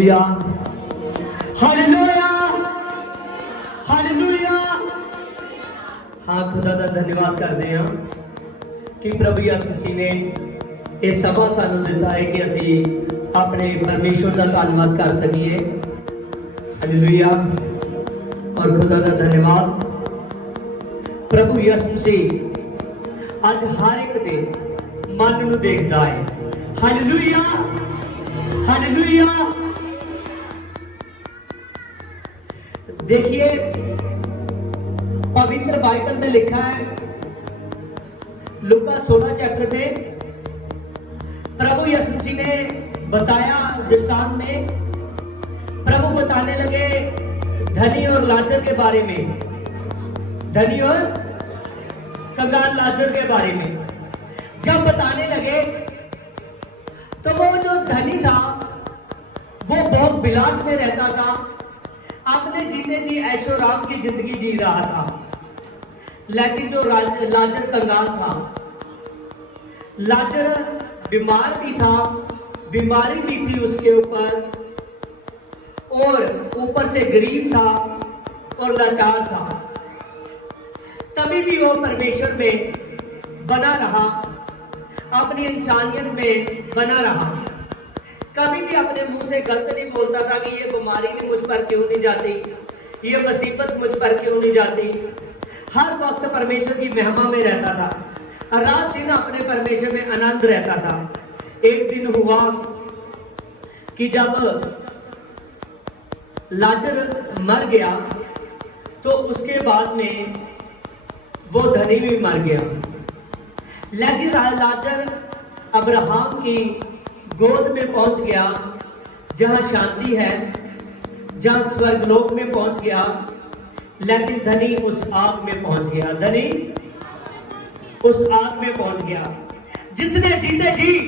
Hallelujah, hallelujah, hallelujah. हाँ, खुदा का धन्यवाद करते हैं कि प्रभु यीशु मसीह ने यह समा सानू दिता है कि असी अपने परमेश्वर का धन्यवाद कर सकिए। हालेलुया। और खुदा का धन्यवाद, प्रभु यीशु मसीह आज हर एक दे मन नू देखता है। Hallelujah, hallelujah. देखिए, पवित्र बाइबल में लिखा है, लूका 16 चैप्टर में प्रभु यीशु मसीह ने बताया दृष्टांत में, प्रभु बताने लगे धनी और लाजर के बारे में, धनी और कंगाल लाजर के बारे में। जब बताने लगे तो वो जो धनी था वो बहुत विलास में रहता था, अपने जीते जी ऐशो राम की जिंदगी जी रहा था। लेकिन जो लाजर कंगाल था, लाजर बीमार भी था, बीमारी भी थी उसके ऊपर, और ऊपर से गरीब था और लाचार था। तभी भी वो परमेश्वर में बना रहा, अपनी इंसानियत में बना रहा। कभी भी अपने मुंह से गलत नहीं बोलता था कि ये बीमारी नहीं मुझ पर क्यों नहीं जाती, ये मुसीबत मुझ पर क्यों नहीं जाती। हर वक्त परमेश्वर की महिमा में रहता था, रात दिन अपने परमेश्वर में आनंद रहता था। एक दिन हुआ कि जब लाजर मर गया तो उसके बाद में वो धनी भी मर गया। लेकिन लाजर अब्राहम की गोद में पहुंच गया, जहां शांति है, जहां स्वर्गलोक में पहुंच गया। लेकिन धनी उस आग में पहुंच गया, धनी उस आग में पहुंच गया जिसने जीते जी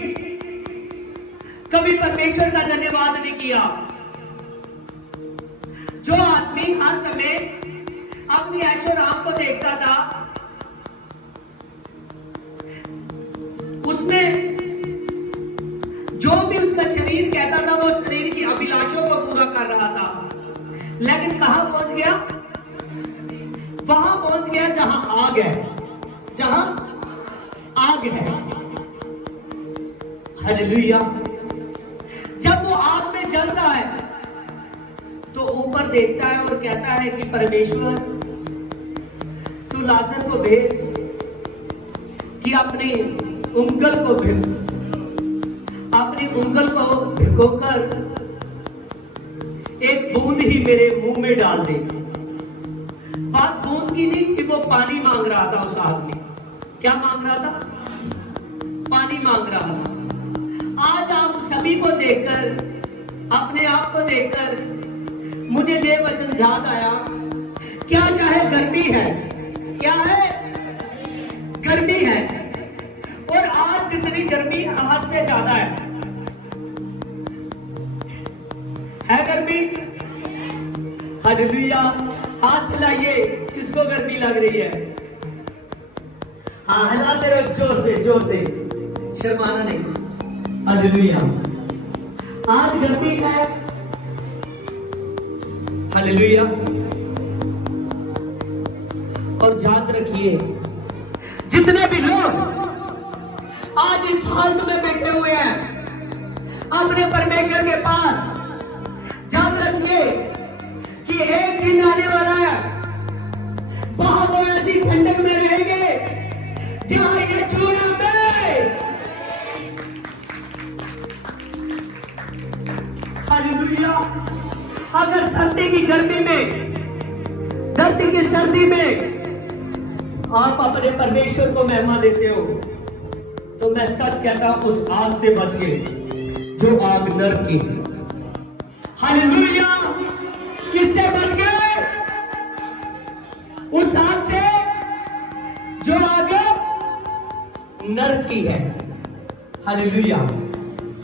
कभी परमेश्वर का धन्यवाद नहीं किया। जो आदमी हर समय अपनी ऐशो राम को देखता था, उसमें जो भी उसका शरीर कहता था वो शरीर की अभिलाषों को पूरा कर रहा था। लेकिन कहां पहुंच गया? वहां पहुंच गया जहां आग है, जहां आग है। हालेलुया। जब वो आग में जल रहा है तो ऊपर देखता है और कहता है कि परमेश्वर, तू लाजर को भेज कि अपनी उंगल को भिगोकर एक बूंद ही मेरे मुंह में डाल दे। बात बूंद की नहीं थी, वो पानी मांग रहा था उस आदमी। क्या मांग रहा था? पानी मांग रहा था। आज आप सभी को देखकर, अपने आप को देखकर मुझे ये वचन याद आया, क्या चाहे गर्मी है, क्या है? गर्मी है। और आज जितनी गर्मी आज से ज्यादा है गर्मी। हालेलुया। हाथ हिलाइए, किसको गर्मी लग रही है? हाँ, हिलाते रहो जोर से, जोर से, शर्माना नहीं। हालेलुया। आज गर्मी है। हालेलुया। और याद रखिए, जितने भी लोग आज इस हालत में बैठे हुए हैं अपने परमेश्वर के पास, याद रखिए कि एक दिन आने वाला है, वहां वो ऐसी ठंडक में रहेंगे जहां ये चूल्हा में। हालेलुया। अगर धरती की गर्मी में, धरती की सर्दी में आप अपने परमेश्वर को महिमा देते हो, तो मैं सच कहता हूं, उस आग से बच गए जो आग नरक की है। हालेलुया। किससे बच गए? उस आग से जो आग नरक की है। हालेलुया।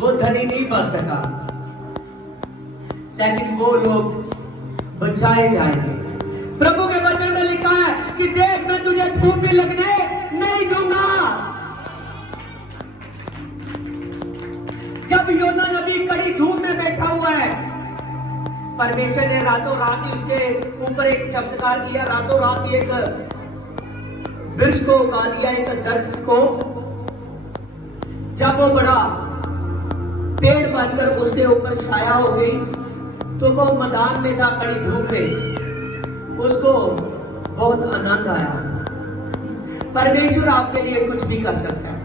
वो धनी नहीं बच सका, लेकिन वो लोग बचाए जाएंगे। प्रभु के वचन में लिखा है कि देख, मैं तुझे धूप भी लगने नहीं दूंगा। जब योना नबी कड़ी धूप में बैठा हुआ है, परमेश्वर ने रातों रात ही उसके ऊपर एक चमत्कार किया, रातों रात ही एक वृक्ष को उगा दिया, एक दरख्त को। जब वो बड़ा पेड़ बनकर उसके ऊपर छाया हो गई, तो वो मैदान में था, कड़ी धूप में, उसको बहुत आनंद आया। परमेश्वर आपके लिए कुछ भी कर सकता है,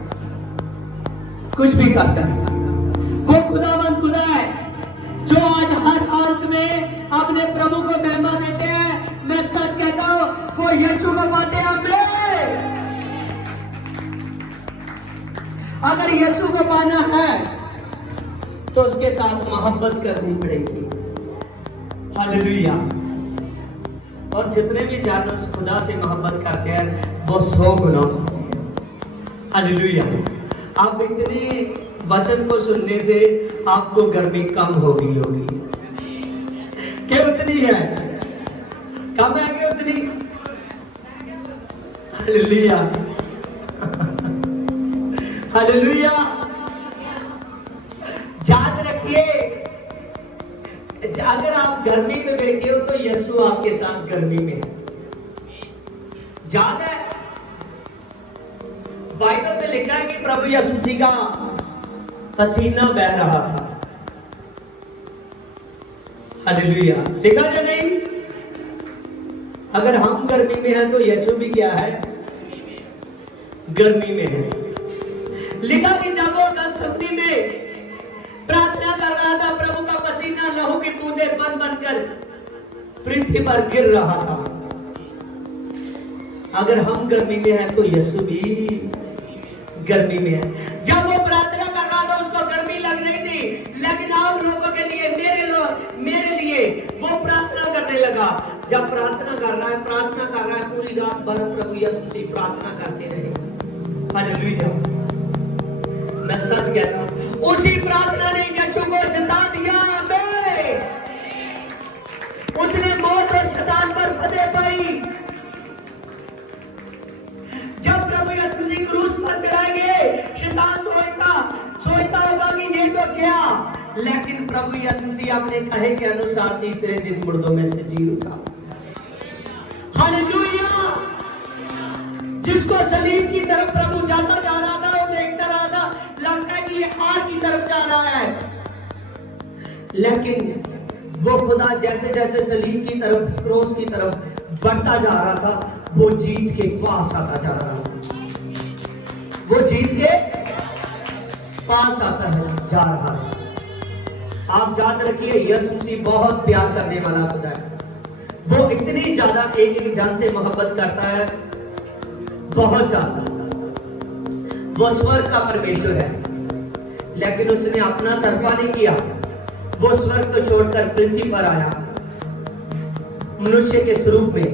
कुछ भी कर सकता है। वो खुदावंद खुदा है जो आज हर हालत में अपने प्रभु को महिमा देते हैं। मैं सच कहता हूं, वो यीशु को पाते हैं। अगर यीशु को पाना है तो उसके साथ मोहब्बत करनी पड़ेगी। हालेलुया। और जितने भी जानवर खुदा से मोहब्बत करते हैं वो 100 गुना। हालेलुया। आप इतने वचन को सुनने से आपको गर्मी कम होगी क्या? उतनी है, कम है क्या उतनी? Hallelujah, hallelujah. याद रखिए, अगर आप गर्मी में बैठे हो तो यीशु आपके साथ गर्मी में है। याद है बाइबल में लिखा है कि प्रभु यीशु मसीह का पसीना बह रहा था। हालेलुया। लिखा या नहीं? अगर हम गर्मी में हैं तो यीशु भी क्या है? गर्मी में है। लिखा कि जब वो गसमनी में प्रार्थना कर रहा था, प्रभु का पसीना लहू की बूंदें बन बनकर पृथ्वी पर गिर रहा था। अगर हम गर्मी में हैं तो यीशु भी गर्मी में है। जब वो प्रार्थना कर रहा था उसको गर्मी लग रही थी, लेकिन आप लोगों के लिए, मेरे लिए वो प्रार्थना करने लगा। जब प्रार्थना कर रहा है पूरी रात भर प्रभु यीशु से प्रार्थना करते रहे। हालेलुया। मैं सच कहता हूं, उसी प्रार्थना ने यीशु को जिता दिया। उसने मौत और शैतान पर फतेह पाई। जब प्रभु यीशु मसीह क्रूस पर चढ़ाए गए, शैतान सोचता होगा कि ये तो क्या, लेकिन प्रभु यीशु मसीह अपने कहे के अनुसार तीसरे दिन मुर्दों में से जी उठा। हालेलुया। जिसको सलीब की तरफ प्रभु जाता जा रहा था, वो देखता रहा था, लगता है कि ये हार की तरफ जा रहा है, लेकिन वो खुदा जैसे जैसे सलीब की तरफ, क्रोस की तरफ बढ़ता जा रहा था, वो जीत के पास आता जा रहा था। वो जीत के पास आता है जा रहा है। आप याद रखिए, यीशु मसीह बहुत प्यार करने वाला खुदा है। वो इतनी ज्यादा एक जान से मोहब्बत करता है, बहुत ज्यादा। वो स्वर्ग का परमेश्वर है, लेकिन उसने अपना सर्फा नहीं किया। वो स्वर्ग को छोड़कर पृथ्वी पर आया मनुष्य के स्वरूप में।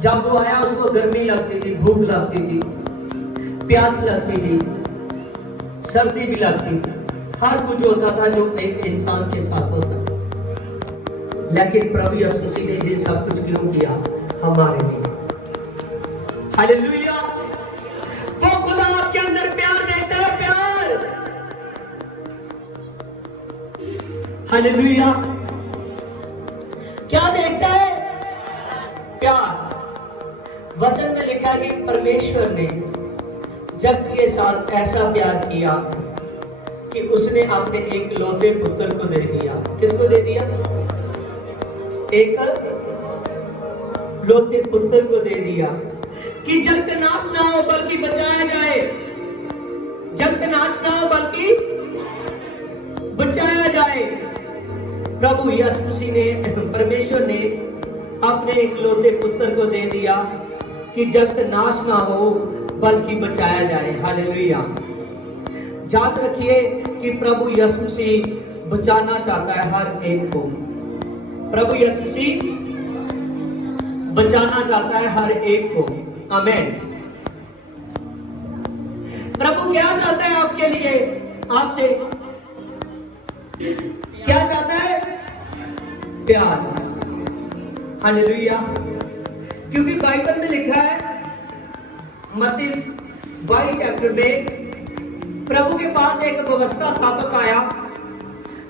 जब वो आया उसको गर्मी लगती थी, भूख लगती थी, प्यास लगती थी, सर्दी भी लगती थी, हर कुछ होता था जो एक इंसान के साथ होता। लेकिन प्रभु यीशु मसीह ने ये सब कुछ क्यों किया? हमारे लिए। हालेलुया। वो खुदा आपके अंदर प्यार देखता है, प्यार। हालेलुया। क्या देखता है? प्यार। वचन में लिखा है कि परमेश्वर ने जगत के साथ ऐसा प्यार किया कि उसने अपने एक लौते पुत्र को दे दिया। किसको दे दिया? एक लौते पुत्र को दे दिया कि जगत नाश ना हो बल्कि बचाया जाए। जगत नाश ना हो बल्कि बचाया जाए। प्रभु यीशु मसीह ने, परमेश्वर ने अपने इकलौते पुत्र को दे दिया कि जगत नाश ना हो बल्कि बचाया जाए। हालेलुया। याद रखिए कि प्रभु यीशु मसीह बचाना चाहता है हर एक को। प्रभु यीशु मसीह बचाना चाहता है हर एक को। आमीन। प्रभु क्या चाहता है आपके लिए, आपसे? क्या चाहता है? प्यार। हालेलुया। क्योंकि बाइबल में लिखा है, मत्ती 22 चैप्टर में, प्रभु के पास एक व्यवस्था स्थापक आया।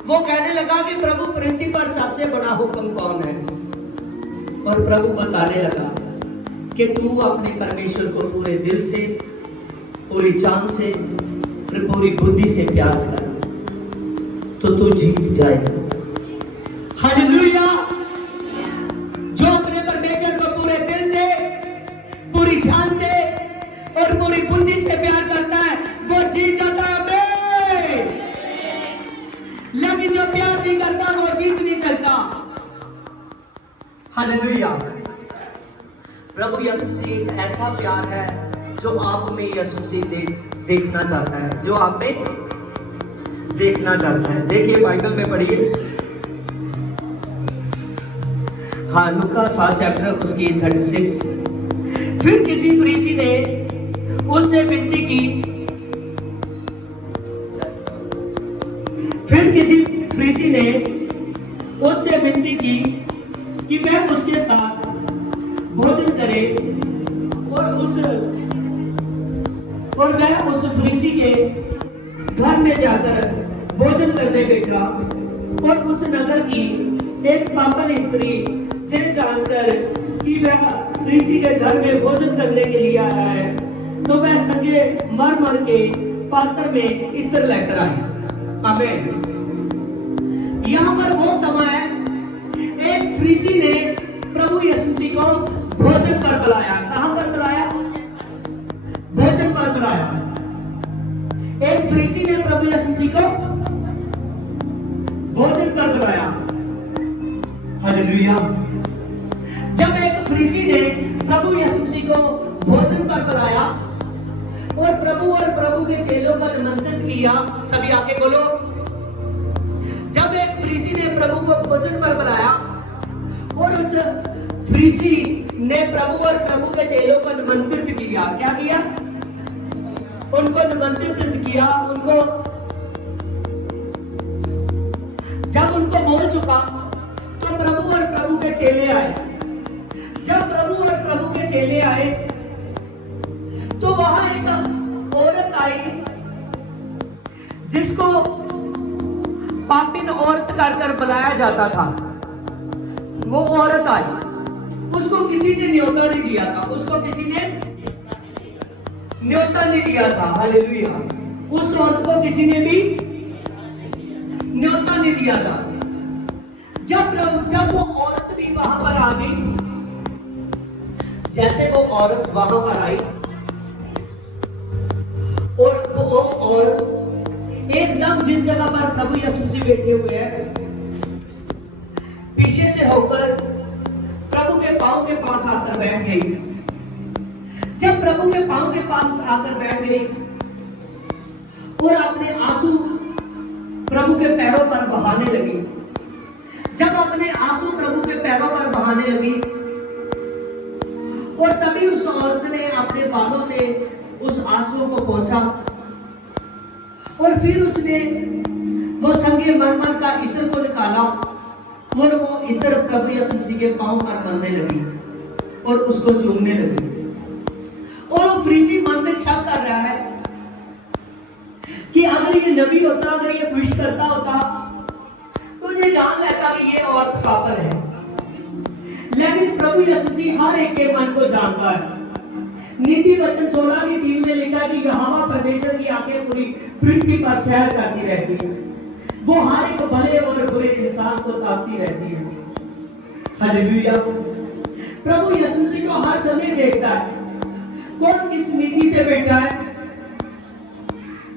वो कहने लगा कि प्रभु पृथ्वी पर सबसे बड़ा हुक्म कौन है? और प्रभु बताने लगा कि तू अपने परमेश्वर को पूरे दिल से, पूरी जान से, फिर पूरी बुद्धि से प्यार कर, तो तू जीत जाएगा। हालेलुया। जो अपने परमेश्वर को पूरे दिल से, पूरी जान से और पूरी बुद्धि से प्यार करता है वो जीत जाता है। लेकिन जो प्यार नहीं करता वो जीत नहीं सकता। हालेलुया। प्रभु यीशु मसीह एक ऐसा प्यार है जो आप में यीशु मसीह देखना चाहता है, जो आप में देखना चाहता है। देखिए बाइबल में पढ़िए, हाँ, लूका 7 चैप्टर उसकी 36। फिर किसी फरीसी ने उससे विनती की, फिर किसी फरीसी ने उससे विनती की कि वह उसके साथ भोजन करे, और वह उस फरीसी के घर में जाकर भोजन करने बैठा। और उस नगर की एक पागल स्त्री ये जानकर कि वह फरीसी के घर में भोजन करने के लिए आया है, तो वह संगे मर मर के पात्र में इत्र लेकर आई। आमीन। यहाँ पर वो समय एक फरीसी ने प्रभु यीशु मसीह को भोजन पर बुलाया। कहां पर बुलाया? भोजन पर बुलाया। एक फरीसी ने प्रभु यीशु मसीह को भोजन पर बुलाया। हालेलुया। जब एक फरीसी ने प्रभु यीशु मसीह को भोजन पर बुलाया और प्रभु के चेलों को निमंत्रित किया, सभी आके बोलो। जब एक फरीसी ने प्रभु को भोजन पर बुलाया और उस फरीसी ने प्रभु के चेलों को निमंत्रित किया, क्या किया? उनको निमंत्रित किया। उनको जब उनको बोल चुका तो प्रभु के चेले आए। जब प्रभु के चेले आए तो वहां एक औरत आई जिसको पापिन औरत कर बुलाया जाता था। वो औरत आई, उसको किसी ने न्योता नहीं दिया था। उसको किसी ने न्योता नहीं दिया था। हालेलुया। उस औरत को किसी ने भी न्योता नहीं दिया था। जब वो औरत भी वहां पर आ गई, जैसे वो औरत वहां पर आई और वो औरत एकदम जिस जगह पर प्रभु यीशु मसीह बैठे हुए हैं, पीछे से होकर प्रभु के पांव के पास आकर बैठ गई। जब प्रभु के पांव के पास आकर बैठ गई और अपने आंसू प्रभु के पैरों पर बहाने लगी, जब अपने आंसू प्रभु के पैरों पर बहाने लगी, और तभी उस औरत ने अपने बालों से उस आंसुओं को पोंछा और फिर उसने वो संगे मरमर का इत्र को निकाला और वो इत्र प्रभु यीशु मसीह के पांव पर मलने लगी और उसको चूमने लगी। और वो फरीसी मन में शक कर रहा है कि अगर ये नबी होता, अगर ये विश करता होता तो ये जान लेता कि ये औरत पागल है। लेकिन प्रभु यीशु मसीह हर एक के मन को जानता है। नीति वचन 16 की 3 में लिखा कि यहोवा परमेश्वर की आंखें पूरी पृथ्वी पर सैर करती रहती है, वो हर एक भले और बुरे इंसान को ताकती रहती है। हालेलुया। प्रभु यीशु मसीह को हर समय देखता है कौन किस नीति से बैठा है,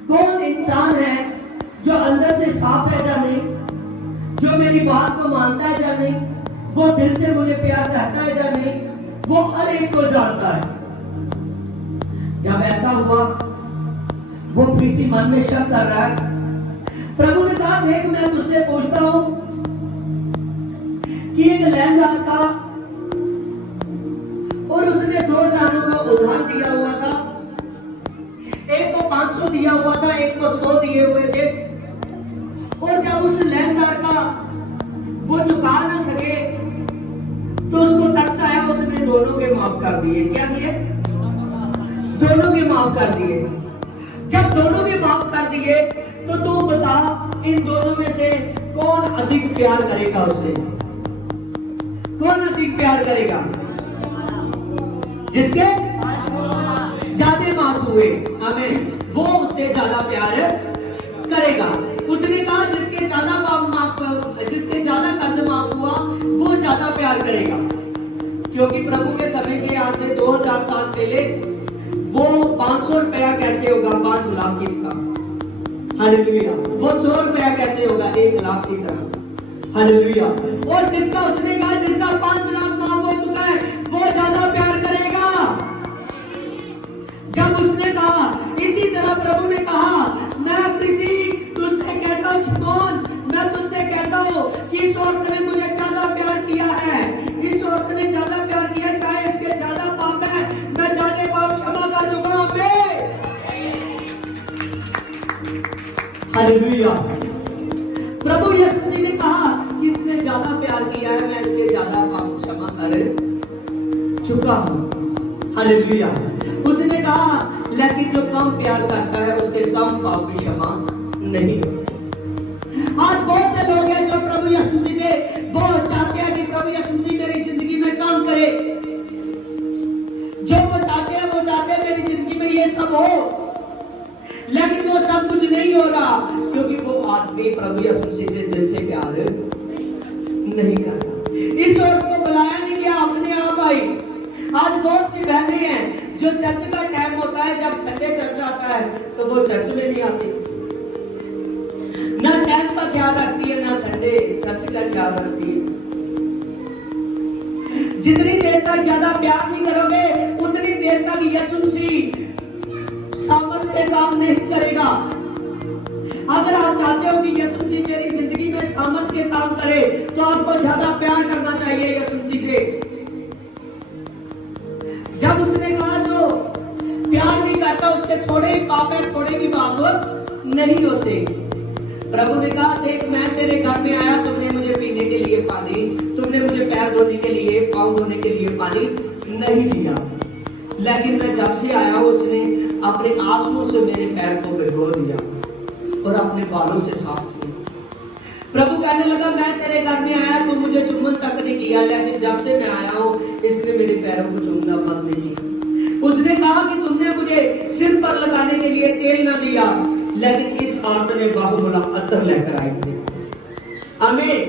कौन इंसान है जो अंदर से साफ है या नहीं, जो मेरी बात को मानता है या नहीं, वो दिल से मुझे प्यार करता है या नहीं, वो हर एक को जानता है। जब ऐसा हुआ, वो फरीसी मन में शक कर रहा है। प्रभु ने कहा, देख मैं तुझसे पूछता हूं कि एक लेनदार था और उसने 2 जानों का उधार दिया हुआ था। एक को 500 दिया हुआ था, एक को 100 दिए हुए थे। और जब उस लेनदार का वो चुका ना सके तो उसको तरस आया, उसने दोनों के माफ कर दिए। क्या किए? दोनों के माफ कर दिए। जब दोनों के माफ कर दिए तो तू बता इन दोनों में से कौन अधिक प्यार करेगा उससे? कौन अधिक प्यार करेगा? जिसके ज्यादा माफ हुए, आमीन, वो उससे ज्यादा प्यार करेगा। उसने कहा जिसके ज्यादा जिसके ज्यादा कर्ज माफ हुआ वो ज्यादा प्यार करेगा। क्योंकि प्रभु के समय से आज से 2000 साल पहले वो 500 रुपया कैसे होगा 5 लाख की तरह, हालेलुया। वो 100 रुपया कैसे होगा 1 लाख की तरह, हालेलुया। और जिसका उसने कहा जिसका 5 लाख माफ हो चुका है वो ज्यादा प्यार करेगा। जब उसने कहा, इसी तरह प्रभु ने कहा, मैं फरीसी तुझसे कहता हूं शिमोन, मैं तुझसे कहता हूं कि इस औरत ने मुझे ज्यादा प्यार किया है, इस औरत ने ज्यादा प्यार किया, चाहे इसके ज्यादा पाप है, मैं ज्यादा पाप क्षमा कर चुका हूं। हालेलुया। प्रभु यीशु मसीह ने कहा इसने ज्यादा प्यार किया है, मैं इसके ज्यादा पाप क्षमा कर चुका हूं, हालेलुया। उसने कहा लेकिन जो कम प्यार करता है उसके कम पाप भी क्षमा नहीं होते। आज बहुत से लोग हैं जो प्रभु यीशु मसीह से बहुत चाहते हैं कि प्रभु यीशु मसीह मेरी जिंदगी में काम करे, जो वो चाहते हैं मेरी जिंदगी में ये सब हो, लेकिन वो सब कुछ नहीं हो रहा क्योंकि वो आदमी प्रभु यीशु मसीह से दिल से प्यार नहीं करता। इस औरत को बुलाया नहीं गया, अपने आप आई। आज बहुत सी बहनें हैं जो चर्च का टाइम होता है, जब संडे चर्च आता है तो वो चर्च में नहीं आती, ना टाइम का ख्याल रखती है, ना संडे चर्च का ख्याल रखती है। जितनी देर तक ज्यादा प्यार नहीं करोगे उतनी देर तक यीशु मसीह सामर्थ्य काम नहीं करेगा। अगर आप चाहते हो कि यीशु मसीह मेरी जिंदगी में सामर्थ्य काम करे तो आपको ज्यादा प्यार करना चाहिए यीशु मसीह से। जब उसने कहा जो प्यार नहीं करता उसके थोड़े ही पाप है, थोड़े भी पाप नहीं होते। प्रभु ने कहा देख मैं तेरे घर में आया, तुमने मुझे पीने के लिए पानी, तुमने मुझे पैर धोने के लिए, पाँव धोने के लिए पानी नहीं दिया, लेकिन मैं जब से आया उसने अपने आंसुओं से मेरे पैर को भिगो दिया और अपने बालों से साफ किया। प्रभु कहने लगा मैं तेरे घर में आया तो मुझे चुम्बन तक नहीं किया, लेकिन जब से मैं आया हूँ इसने मेरे पैरों को चूमना बंद नहीं किया। उसने कहा कि तुमने मुझे सिर पर लगाने के लिए तेल ना दिया, लेकिन इस औरत ने बाहुबला अत्तर लेकर आई। आमीन।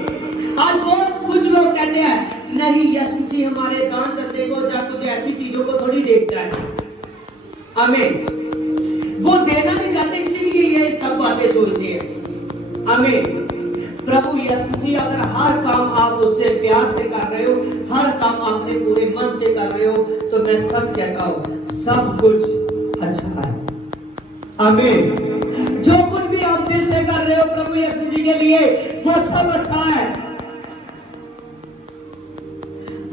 आज बहुत कुछ लोग कहते हैं नहीं यीशु मसीह हमारे दान चंदे को या कुछ ऐसी चीजों को थोड़ी देखता है, आमीन, वो देना नहीं चाहते इसीलिए ये सब बातें सोचते हैं। आमीन। प्रभु यीशु मसीह अगर हर काम आप उससे प्यार से कर रहे हो, हर काम अपने पूरे मन से कर रहे हो, तो मैं सच कहता हूं सब कुछ अच्छा है। आमीन। जो कुछ भी आप दिल से कर रहे हो प्रभु यीशु जी के लिए वो सब अच्छा है।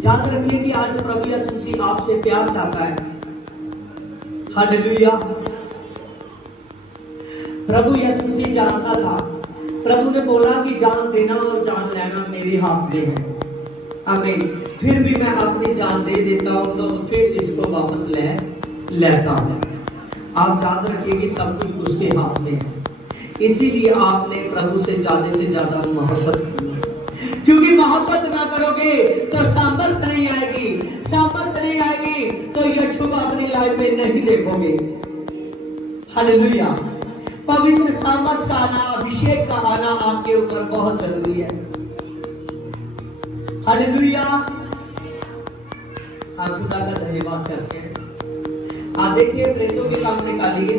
याद रखिए कि आज प्रभु यीशु मसीह आपसे प्यार चाहता है। हालेलुया। प्रभु यीशु मसीह जानता था, प्रभु ने बोला कि जान देना और जान लेना मेरे हाथ में है। आमीन। फिर भी मैं अपनी जान दे देता हूं तो फिर इसको वापस लेता हूं। आप याद रखिए कि सब कुछ उसके हाथ में है, इसीलिए आपने प्रभु से ज्यादा मोहब्बत की। क्योंकि मोहब्बत ना करोगे तो सामर्थ नहीं आएगी, सामर्थ नहीं आएगी तो यीशु अपनी लाइफ में नहीं देखोगे। हालेलुया। पवित्र सामर्थ का आना, अभिषेक का आना आपके ऊपर बहुत जरूरी है। हालेलुया। आप खुदा का धन्यवाद करते हैं। आप देखिए प्रेतों के काम निकालिए।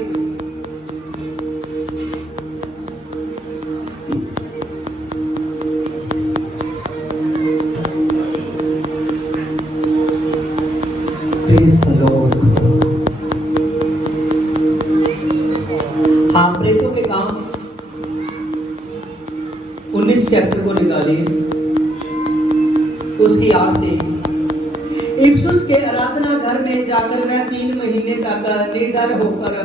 आप प्रेतों के काम 19 चैप्टर को निकालिए, उसकी 8 से। इफसुस के आराधना घर में जाकर वह 3 महीने तक निडर होकर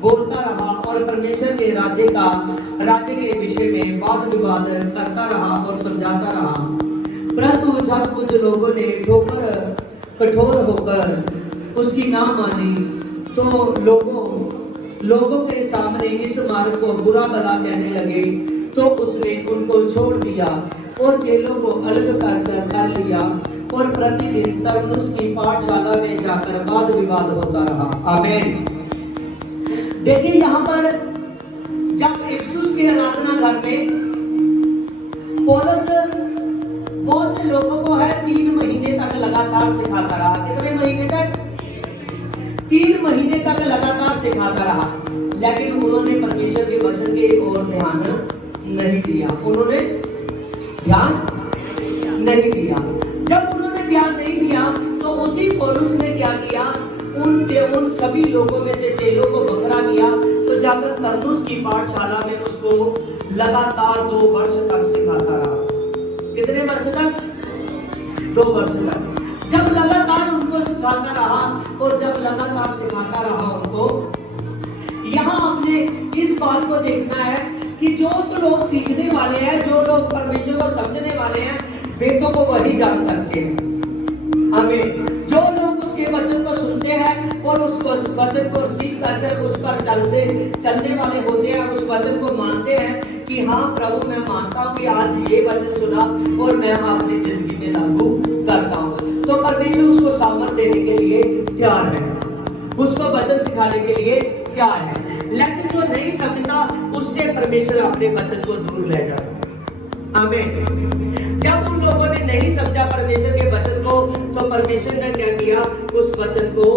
बोलता रहा और परमेश्वर के राज्य के विषय में वाद विवाद करता रहा और समझाता रहा। परंतु जब कुछ लोगों ने कठोर होकर उसकी ना मानी तो लोगों के सामने इस मार्ग को बुरा भला कहने लगे। तो उसने उनको छोड़ दिया और चेलों को अलग कर लिया और प्रतिदिन तरन्नुस की पाठशाला में जाकर वाद विवाद होता रहा। आमीन। देखिए यहाँ पर जब इफिसुस के आराधना घर में पौलुस बहुत से लोगों को है 3 महीने तक लगातार सिखाता रहा। कितने महीने तक? 3 महीने तक लगातार सिखाता रहा, लेकिन उन्होंने परमेश्वर के वचन की ओर ध्यान नहीं दिया। उन्होंने ध्यान नहीं दिया। जब उन्होंने ध्यान नहीं दिया तो उसी पौलुस ने क्या किया, उन सभी लोगों में से चेलों को बखरा किया, तो जाकर तरन्नुस की पाठशाला में उसको लगातार 2 वर्ष तक सिखाता रहा। कितने वर्ष तक? 2 वर्ष तक। जब लगातार उनको सिखाता रहा और जब लगातार सिखाता रहा उनको, यहाँ हमने इस बात को देखना है कि जो तो लोग सीखने वाले हैं, जो लोग परमेश्वर को समझने वाले हैं, वे तो को वही जान सकते हैं। हमें जो लोग उसके वचन को सुनते हैं और उस वचन को सीख कर उस पर चलने वाले होते हैं, उस वचन को मानते हैं कि हाँ प्रभु मैं मानता हूँ कि आज ये वचन सुना और मैं अपनी जिंदगी में लागू करता हूँ, तो परमेश्वर उसको सामर्थ देने के लिए तैयार है, उसको वचन सिखाने के लिए तैयार है। लेकिन जो नहीं समझता उससे परमेश्वर अपने वचन को दूर ले जाता है। आमीन। जब उन लोगों ने नहीं समझा परमेश्वर के वचन को, तो परमेश्वर ने क्या किया, उस वचन को,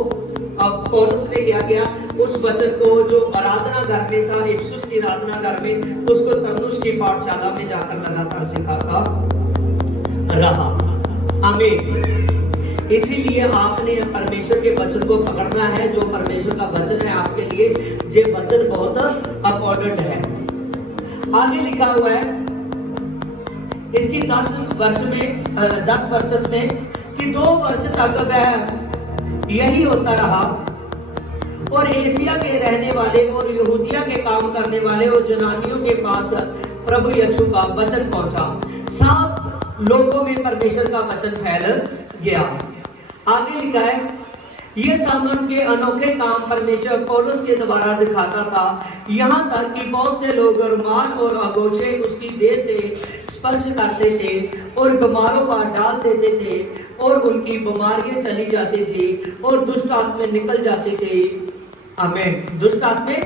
अब पौलुस ने क्या किया, उस वचन को जो आराधना घर में था, इफिसुस की आराधना घर में, उसको तरन्नुस की पाठशाला में जाकर लगातार सिखाता रहा। आमीन। इसीलिए आपने परमेश्वर के वचन को पकड़ना है। जो परमेश्वर का वचन है आपके लिए, ये वचन बहुत इंपॉर्टेंट है। आगे लिखा हुआ है इसकी 10 वर्ष में कि 2 वर्ष तक वह यही होता रहा और एशिया के रहने वाले और यहूदिया के काम करने वाले और जनानियों के पास प्रभु यीशु का वचन पहुंचा। सब लोगों में परमेश्वर का वचन फैल गया। आगे लिखा है ये सामर्थ के अनोखे काम परमेश्वर पौलुस के द्वारा दिखाता था, यहाँ तक कि बहुत से लोग रुमाल और आगोशे उसकी देह से स्पर्श करते थे और बीमारों पर डाल देते थे और उनकी बीमारियां चली जाती थी और दुष्ट आत्मे निकल जाते थे। आमीन। दुष्ट आत्मे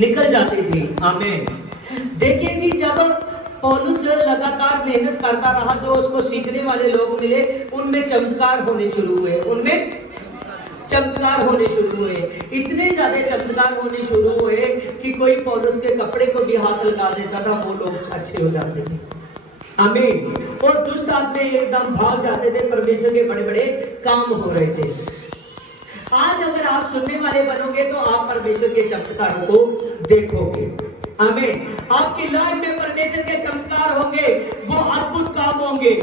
निकल जाती थी। आमीन। देखिए कि जब पौलुस लगातार मेहनत करता रहा, जो उसको सीखने वाले लोग मिले उनमें चमत्कार होने शुरू हुए, इतने ज्यादा चमत्कार होने शुरू हुए कि कोई पौलुस के कपड़े को भी हाथ लगा देता था, वो लोग अच्छे हो जाते थे। आमीन। और दुष्ट आत्मे एकदम भाग जाते थे, परमेश्वर के बड़े बड़े काम हो रहे थे। आज अगर आप सुनने वाले बनोगे तो आप परमेश्वर के चमत्कारों को देखोगे। आमीन। आपकी लाइफ में परमेश्वर के चमत्कार होंगे, वो अद्भुत काम होंगे।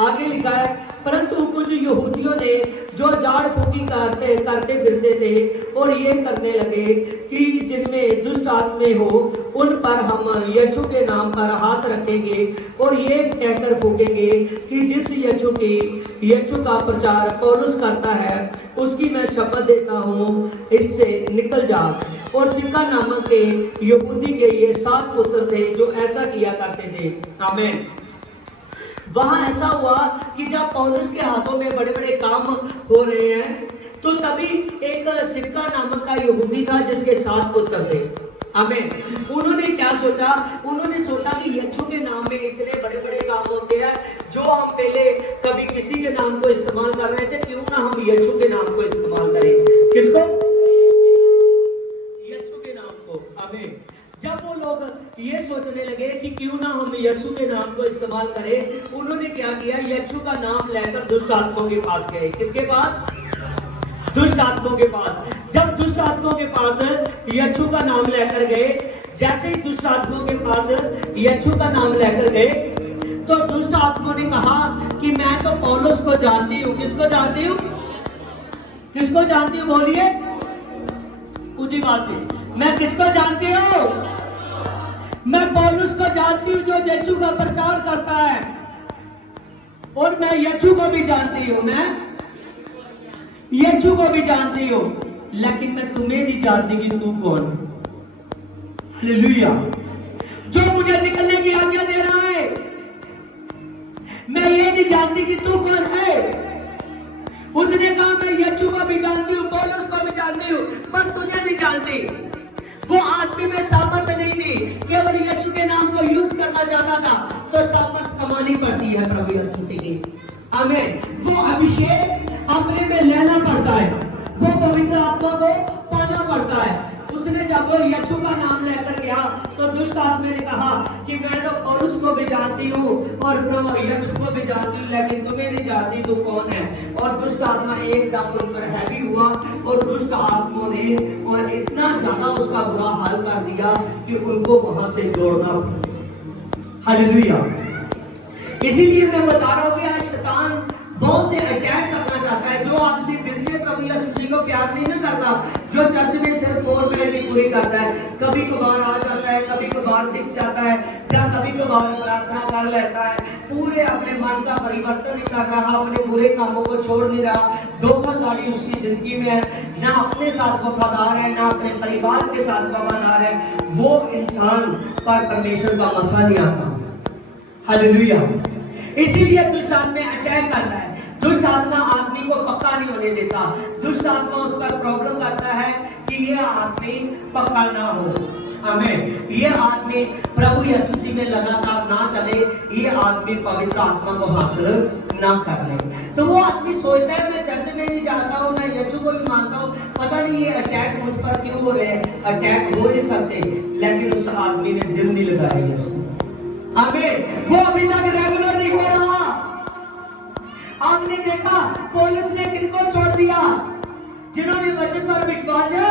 आगे लिखा है परंतु कुछ यहूदियों ने जो झाड़ फूकी करते फिरते थे और ये करने लगे कि जिनमें दुष्ट आत्मे हो उन पर हम यीशु के नाम पर हाथ रखेंगे और ये कहकर फूकेंगे कि जिस यीशु का प्रचार पौलुस करता है उसकी मैं शपथ देता हूँ, इससे निकल जा। और सिक्का नामक के यहूदी के ये 7 पुत्र थे जो ऐसा किया करते थे। आमीन। वहां ऐसा हुआ कि जब पौलुस के हाथों में बड़े बड़े काम हो रहे हैं तो तभी एक सिक्का नामक का यहूदी था जिसके 7 पुत्र थे। आमीन। उन्होंने क्या सोचा, उन्होंने सोचा कि यीशु के नाम में इतने बड़े बड़े काम होते हैं, जो हम पहले कभी किसी के नाम को इस्तेमाल कर रहे थे, क्यों ना हम यीशु के नाम को इस्तेमाल करें। किसको? यीशु के नाम को। आमीन। जब वो लोग ये सोचने लगे कि क्यों ना हम यीशु के नाम को इस्तेमाल करें, उन्होंने क्या किया, यीशु का नाम लेकर दुष्ट आत्माओं के पास गए। किसके पास? दुष्ट आत्माओं के पास। जब दुष्ट आत्माओं के पास यीशु का नाम लेकर गए, जैसे ही दुष्ट आत्माओं के पास यीशु का नाम लेकर गए तो दुष्ट आत्माओं ने कहा कि मैं तो पौलुस को जानती हूँ। किसको जानती हूँ? किसको जानती हूँ? बोलिए ऊंची बात से। मैं किसको जानती हूँ? मैं पौलुस को जानती हूँ जो यीशु का प्रचार करता है, और मैं यीशु को भी जानती हूँ, मैं यीशु को भी जानती हूँ, लेकिन मैं तुम्हें नहीं जानती कि तू कौन। हालेलुया। जो मुझे निकलने की आज्ञा दे रहा है, मैं ये नहीं जानती कि तू कौन है। उसने कहा मैं यीशु को भी जानती हूँ, पौलुस को भी जानती हूँ, पर तुझे नहीं जानती। वो आदमी में सामर्थ्य नहीं थी, केवल यीशु के नाम को यूज करना चाहता था, तो सामर्थ्य कमानी पड़ती है प्रभु यीशु मसीह की। आमीन। वो अभिषेक अपने में लेना पड़ता है, वो पवित्र आत्मा को पाना पड़ता है। उसने जब वो यीशु का नाम लेकर गया तो दुष्ट आत्मा ने कहा कि मैं तो पौलुस को भी जानती हूँ और प्रभु यीशु को भी जानती हूँ, लेकिन तुम्हें नहीं जानती तू कौन है। और दुष्ट आत्मा एकदम उन पर हैवी हुआ और दुष्ट आत्मा ने और इतना ज्यादा उसका बुरा हाल कर दिया कि उनको वहां से दौड़ना पड़ा। हालेलुया। इसीलिए मैं बता रहा हूँ कि आज शैतान बहुत से अटैक करना चाहता है। जो आदमी दिल से प्रभु यीशु मसीह को प्यार नहीं ना करता, जो चर्च में सिर्फ 4 मिनट की पूरी करता है, कभी कभार आ जाता है, कभी कभार दिख जाता है, या कभी कभार प्रार्थना कर लेता है, पूरे अपने मन का परिवर्तन नहीं कर रहा, अपने बुरे कामों को छोड़ नहीं रहा, धोखाधड़ी उसकी जिंदगी में है, ना अपने साथ वफादार है, ना अपने परिवार के साथ वफादार है, वो इंसान पर परमेश्वर का मसा नहीं आता। हालेलुया। इसीलिए दुष्ट आत्मा अटैक करता है। दुष्ट आत्मा आदमी को पक्का नहीं होने देता। दुष्ट आत्मा उस पर प्रॉब्लम करता है कि ये आदमी पक्का ना हो। आमीन। ये आदमी प्रभु यीशु मसीह में लगातार ना चले, ये आदमी पवित्र आत्मा को हासिल ना कर ले। तो वो आदमी सोचता है मैं चर्च में नहीं जाता हूँ, मैं यीशु को भी मानता हूँ, पता नहीं ये अटैक मुझ पर क्यों हो रहे हैं। अटैक हो नहीं सकते, लेकिन उस आदमी ने दिल नहीं लगाया यीशु। आमीन। वो अभी तक रेगुलर नहीं हो रहा। आपने देखा पौलुस ने किनको छोड़ दिया? जिन्होंने वचन पर विश्वास है।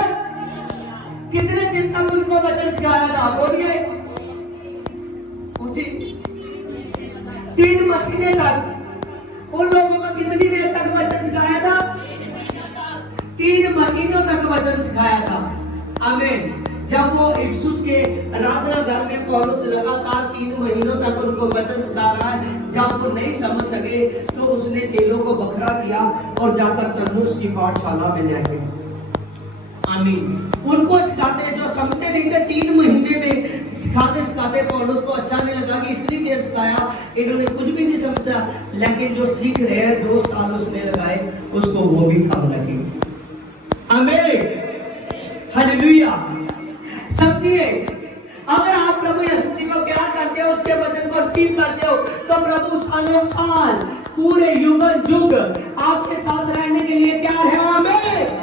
कितने दिन तक उनको वचन सिखाया था? बोलिए। 3 महीने तक उन लोगों को कितनी देर तक वचन सिखाया था? 3 महीनों तक वचन सिखाया था। आमीन। जब वो इफिसुस के आराधना घर में पौलुस लगातार 3 महीनों तक उनको वचन सिखा रहा है, जब वो नहीं समझ सके तो उसने चेलों को बखरा किया और जाकर तरनुस की पाठशाला में ले गए। आमीन। उनको सिखाते, जो समझते नहीं थे, 3 महीने में सिखाते सिखाते पौलुस को अच्छा नहीं लगा कि इतनी देर सिखाया, इन्होंने कुछ भी नहीं समझा, लेकिन जो सीख रहे हैं 2 साल उसने लगाए, उसको वो भी काम लगे। आमीन। हालेलुया। समझिए, अगर आप प्रभु यीशु मसीह को प्यार करते हो, उसके वचन को रिसीव करते हो, तो प्रभु सालों साल पूरे युग युग आपके साथ रहने के लिए तैयार है। आमीन।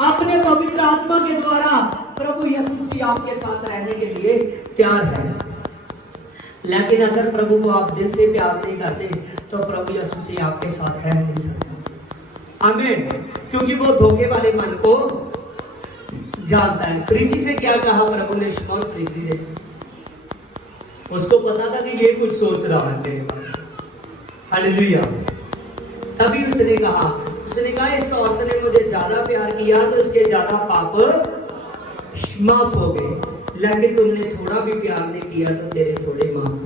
अपने पवित्र आत्मा के द्वारा प्रभु यीशु मसीह आपके साथ रहने के लिए तैयार है। लेकिन अगर प्रभु को आप दिल से प्यार नहीं करते तो प्रभु यीशु मसीह आपके साथ रह नहीं सकता। आमीन। क्योंकि वो धोखे वाले मन को जानता है। फरीसी से क्या कहा प्रभु ने? शिमोन फरीसी से, उसको पता था कि ये कुछ सोच रहा है तेरे पास। हालेलुया। तभी उसने कहा इस औरत ने मुझे ज्यादा प्यार किया तो इसके ज्यादा पाप माफ हो गए, लेकिन तुमने थोड़ा भी प्यार नहीं किया तो तेरे थोड़े माफ।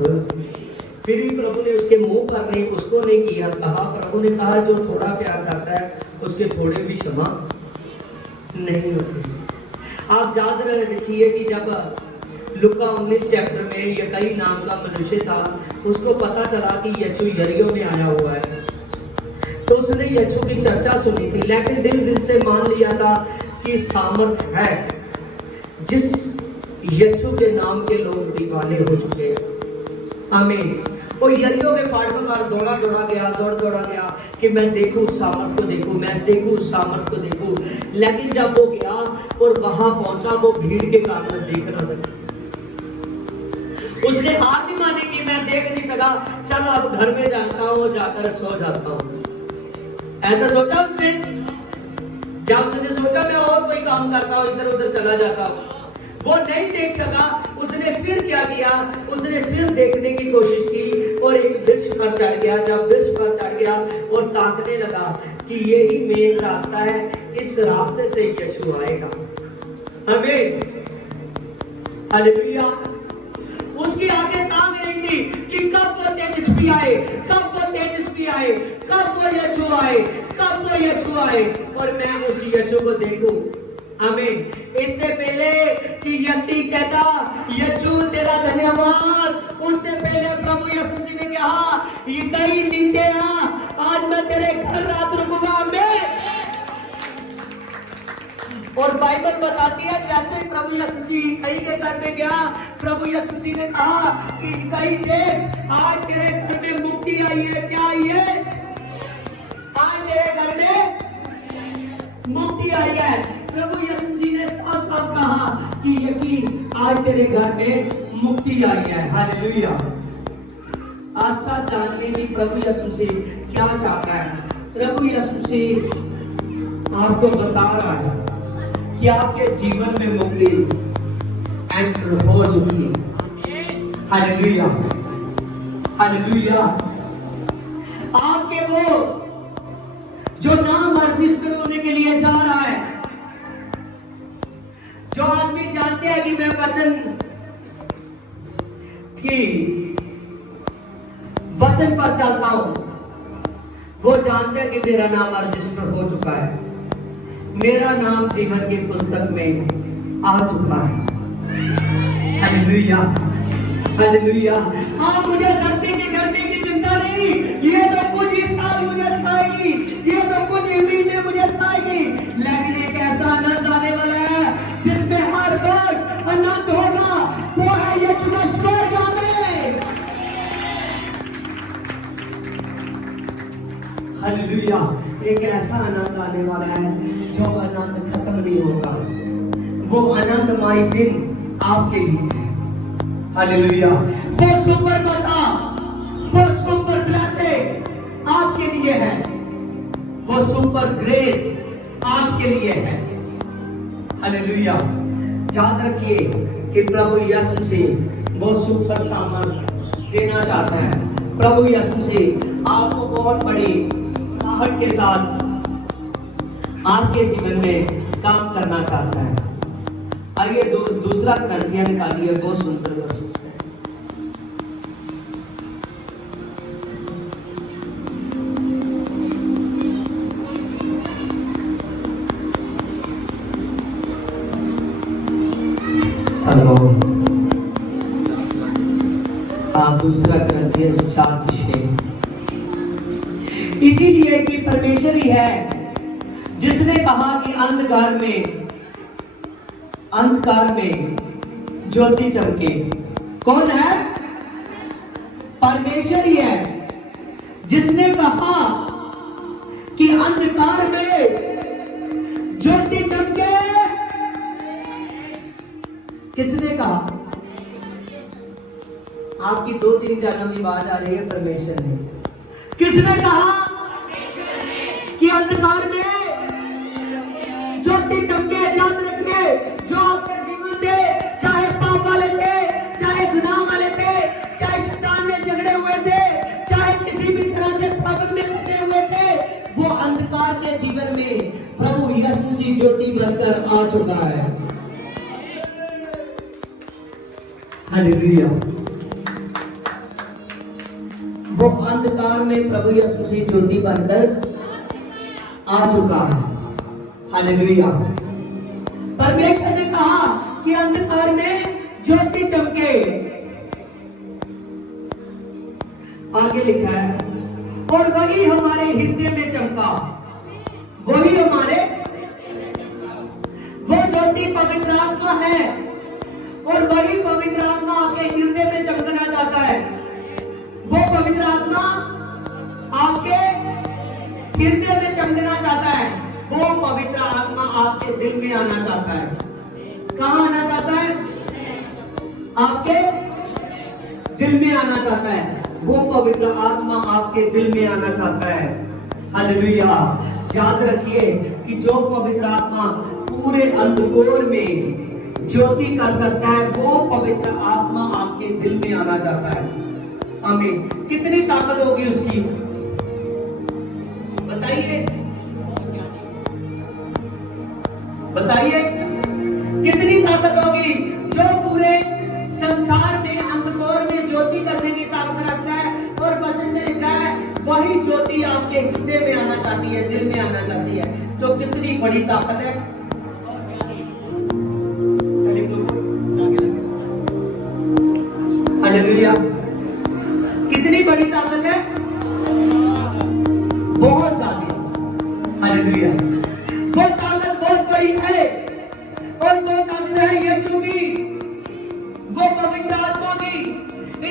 फिर भी प्रभु ने उसके मुंह पर नहीं, उसको नहीं किया कहा। प्रभु ने कहा जो थोड़ा प्यार करता है उसके थोड़े भी क्षमा नहीं होते। आप याद रखिए कि जब लुका 19 चैप्टर में यकई नाम का मनुष्य था, उसको पता चला कि यीशु यरीहो में आया हुआ है, तो उसने यीशु की चर्चा सुनी थी, लेकिन दिल से मान लिया था कि सामर्थ है। जिस यीशु के नाम के लोग दीवाने हो चुके हैं। आमीन। वो यरीहो के फाटकों पर दौड़ा गया कि मैं देखूं सामर्थ को देखूं, मैं देखूं सामर्थ को देखूं। लेकिन जब वो गया और वहां पहुंचा, वो भीड़ के कारण देख ना सका। उसने हार नहीं मानी कि मैं देख नहीं सका, चल अब घर में जाता हूं, जाकर सो जाता हूं। ऐसा सोचा उसने। जब उसने सोचा मैं और कोई काम करता हूं, इधर उधर चला जाता हूं, वो नहीं देख सका। उसने फिर क्या किया? उसने फिर देखने की कोशिश की और एक वृक्ष पर चढ़ गया। जब वृक्ष पर चढ़ गया और ताकने लगा कि यही मेन रास्ता है, इस रास्ते से यीशु आएगा। आमीन। हालेलुया। उसकी आंखें ताक रही थी कि कब वो तेजस्वी आए, कब वो तेजस्वी आए, कब वो यीशु आए, कब वो यीशु आए और मैं उस यीशु को देखूं। आमीन। इससे पहले कि व्यक्ति कहता यीशु तेरा धन्यवाद, उससे पहले प्रभु यीशु मसीह ने कहा ये कहीं नीचे आ, आज मैं तेरे घर रात रुकूंगा। आमीन। और बाइबल बताती है जैसे ही प्रभु यीशु मसीह कहीं के घर में गया, प्रभु यीशु मसीह ने कहा कि कहीं देख आज तेरे घर में मुक्ति आई है। क्या आई है? आज तेरे घर में मुक्ति आई है। प्रभु यीशु मसीह ने साफ साफ कहा कि यकीन आज तेरे घर में मुक्ति आई है। हालेलुया। आशा जानने की प्रभु यीशु मसीह क्या चाहता है? प्रभु यीशु मसीह आपको बता रहा है कि आपके जीवन में मुक्ति एंटर हो चुकी है। Hallelujah, hallelujah. आपके वो जो नाम रजिस्टर होने के लिए जा रहा है, जो आदमी जानते हैं कि मैं वचन पर चलता हूं, वो जानते हैं कि मेरा नाम रजिस्टर हो चुका है, मेरा नाम जीवन की पुस्तक में आ चुका है। Hallelujah, hallelujah. आप मुझे धरती की गर्मी की चिंता नहीं, ये तो कुछ ही साल मुझे सताएगी, ये तो कुछ ही महीने मुझे सताएगी, लेकिन एक ऐसा आनंद आने वाला है जिसमें हर वक्त आनंद होगा। वो है यीशु मसीह में। हालेलुया। एक ऐसा आनंद आने वाला है जो आनंद खत्म नहीं होगा। वो आनंदमय दिन आपके लिए। हालेलुया। वो सुपर मसा, वो सुपर ब्लेसिंग आपके लिए है, वो सुपर ग्रेस आपके लिए है। हालेलुया। याद रखिए कि प्रभु यीशु मसीह वो सुपर सामान देना चाहता है। प्रभु यीशु मसीह आपको बहुत बड़ी आहट के साथ आपके जीवन में काम करना चाहता है। आइए दूसरा ग्रंथिया निकालिए, बहुत सुंदर वर्सेस है। आप दूसरा ग्रंथिया 4 इसीलिए कि परमेश्वर ही है जिसने कहा कि अंधकार में ज्योति चमके। कौन है? परमेश्वर ही है जिसने कहा कि अंधकार में ज्योति चमके। किसने कहा? आपकी 2-3 जगह की आवाज आ रही है। परमेश्वर ने। किसने कहा कि अंधकार में ज्योति चमके? याद रखिए, जो आपके जीवन थे, चाहे पाप वाले थे, चाहे गुनाह वाले थे, चाहे शैतान में झगड़े हुए थे, चाहे किसी भी तरह से प्रॉब्लम में फंसे हुए थे, वो अंधकार के जीवन में प्रभु यीशु मसीह ज्योति बनकर आ चुका है। हालेलुया। वो अंधकार में प्रभु यीशु मसीह ज्योति बनकर आ चुका है। हालेलुया। परमेश्वर ने कहा कि अंधकार में ज्योति चमके। आगे लिखा है और वही हमारे हृदय में चमका। वही हमारे, वो ज्योति पवित्र आत्मा है और वही पवित्र आत्मा आपके हृदय में चमकना चाहता है। वो पवित्र आत्मा आपके हृदय में चमकना चाहता है। वो पवित्र आत्मा आपके दिल में आना चाहता है। कहां आना चाहता है? आपके दिल में आना चाहता है। वो पवित्र आत्मा आपके दिल में आना चाहता है। हालेलुया। याद रखिए कि जो पवित्र आत्मा पूरे अंधकार में ज्योति कर सकता है, वो पवित्र आत्मा आपके दिल में आना चाहता है। आमीन। कितनी ताकत होगी उसकी? बताइए, बताइए कितनी ताकत होगी? जो पूरे संसार में अंधकार में ज्योति करने की ताकत रखता है। और वचन में लिखा है वही ज्योति आपके हृदय में आना चाहती है, दिल में आना चाहती है। तो कितनी बड़ी ताकत है।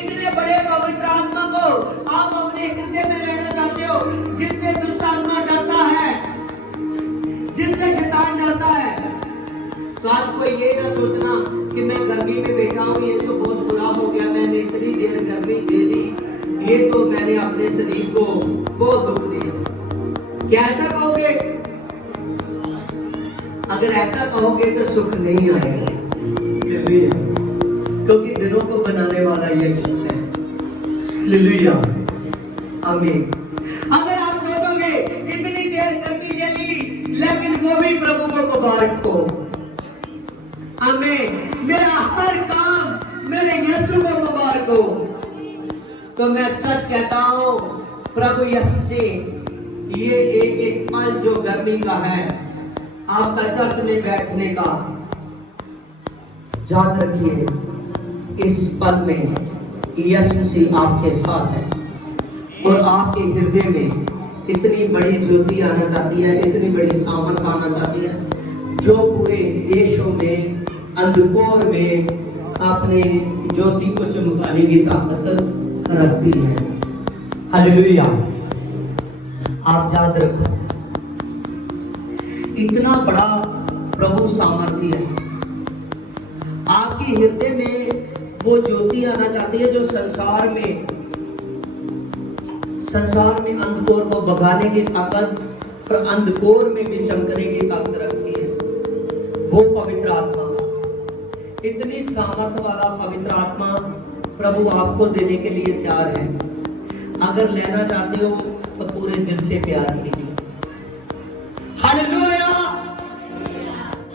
इतने बड़े पवित्र आत्मा को आप अपने हृदय में लेना चाहते हो, जिससे दुष्ट आत्मा डरता है, जिससे शैतान डरता है। तो आज कोई ये ना सोचना कि मैं गर्मी में बैठा हूं, ये तो बहुत बुरा हो गया, मैंने इतनी देर गर्मी झेली, ये तो मैंने अपने शरीर को बहुत दुख दिया। क्या ऐसा कहोगे? अगर ऐसा कहोगे तो सुख नहीं आएगा, क्योंकि दिनों को बनाने वाला यीशु है। हालेलुया, आमीन। अगर आप सोचोगे इतनी देर गर्मी झेली, लेकिन वो भी प्रभु को मुबारक हो, आमीन, मेरा हर काम मेरे यीशु को मुबारक हो, तो मैं सच कहता हूं प्रभु यीशु से ये एक एक पल जो गर्मी का है आपका चर्च में बैठने का, याद रखिए इस पल में यीशु से आपके साथ है और आपके हृदय में इतनी बड़ी ज्योति आना चाहती है, इतनी बड़ी सामर्थ आना चाहती है, जो पूरे देशों में अंधकार में अपने ज्योति को चमकाने की ताकत रखती है। हालेलुया, आप याद रखो इतना बड़ा प्रभु सामर्थ्य है, आपके हृदय में वो ज्योति आना चाहती है जो संसार में अंधकार को भगाने की ताकत और अंधकार में भी चमकने की ताकत रखती है। वो पवित्र आत्मा, इतनी सामर्थ्य वाला पवित्र आत्मा प्रभु आपको देने के लिए तैयार है। अगर लेना चाहते हो तो पूरे दिल से प्यार कीजिए। Hallelujah,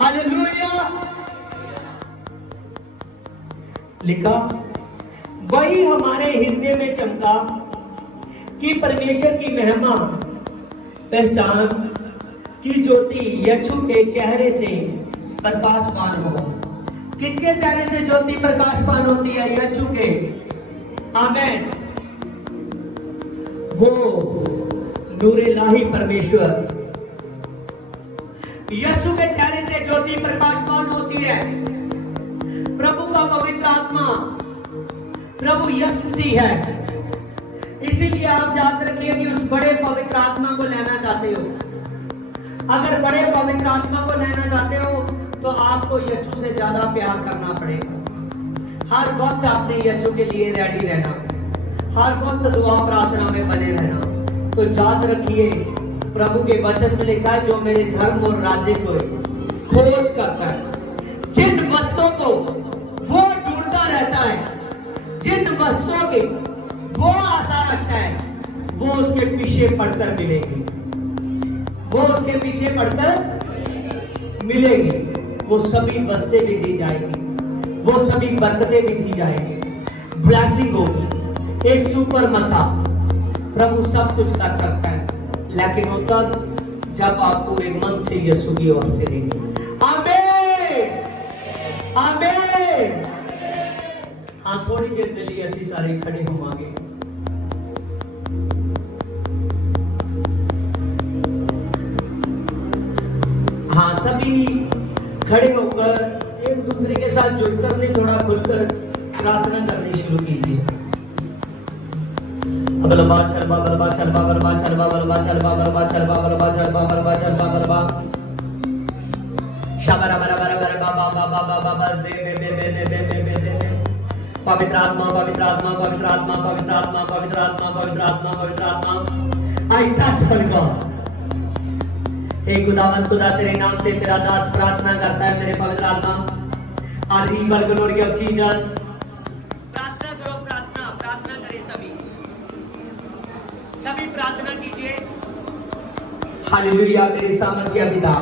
hallelujah. लिखा, वही हमारे हृदय में चमका कि परमेश्वर की महिमा पहचान की ज्योति यीशु के चेहरे से प्रकाशमान हो। किसके चेहरे से ज्योति प्रकाशमान होती है? यीशु के। आमीन। वो नूर-ए-इलाही परमेश्वर यीशु के चेहरे से ज्योति प्रकाशमान होती है। प्रभु का पवित्र आत्मा प्रभु यीशु मसीह है। इसीलिए आप याद रखिए कि उस बड़े पवित्र आत्मा को लेना चाहते हो। अगर बड़े पवित्र आत्मा को लेना चाहते हो तो आपको यीशु से ज्यादा प्यार करना पड़ेगा। हर वक्त अपने यीशु के लिए रेडी रहना, हर वक्त दुआ प्रार्थना में बने रहना। तो याद रखिए प्रभु के वचन में लिखा है, जो मेरे धर्म और राज्य को खोज करता है, जिन वस्तुओं को वो ढूंढता रहता है, जिन वस्तुओं की वो आशा रखता है, वो उसके पीछे पड़कर मिलेगी, वो उसके पीछे पड़कर मिलेगी। वो सभी वस्तें भी दी जाएगी, वो सभी बरकतें भी दी जाएगी, ब्लेसिंग होगी, एक सुपर मसा। प्रभु सब कुछ कर सकता है, लेकिन वो तब जब आप पूरे मन से यीशु की ओर फिरेंगे। आमीन, आमीन। हाँ, थोड़ी देर के लिए ऐसी सारे खड़े होवांगे। हाँ, सभी खड़े होकर एक दूसरे के साथ जुड़कर नहीं, थोड़ा खुलकर प्रार्थना करनी शुरू कीजिए। बलबा चलबा बलबा चलबा बलबा चलबा बलबा चलबा बलबा चलबा बलबा चलबा बलबा चलबा बलबा शाबरा बरा बरा बरा बा बा बा बा बा दे बे बे बे बे बे बे बे। पवित्र आत्मा, पवित्र आत्मा, पवित्र आत्मा, पवित्र आत्मा, पवित्र आत्मा, पवित्र आत्मा, पवित्र आत्मा। I touch Holy Ghost. हे खुदावंद खुदा, तेरे नाम से तेरा दास प्रार्थना करता है, मेरे पवित्र आत्मा। आदि पर ग्लोरी ऑफ जीसस। प्रार्थना करो, प्रार्थना, प्रार्थना करें सभी, सभी प्रार्थना कीजिए। हालेलुया। मेरे सामर्थ्य पिता,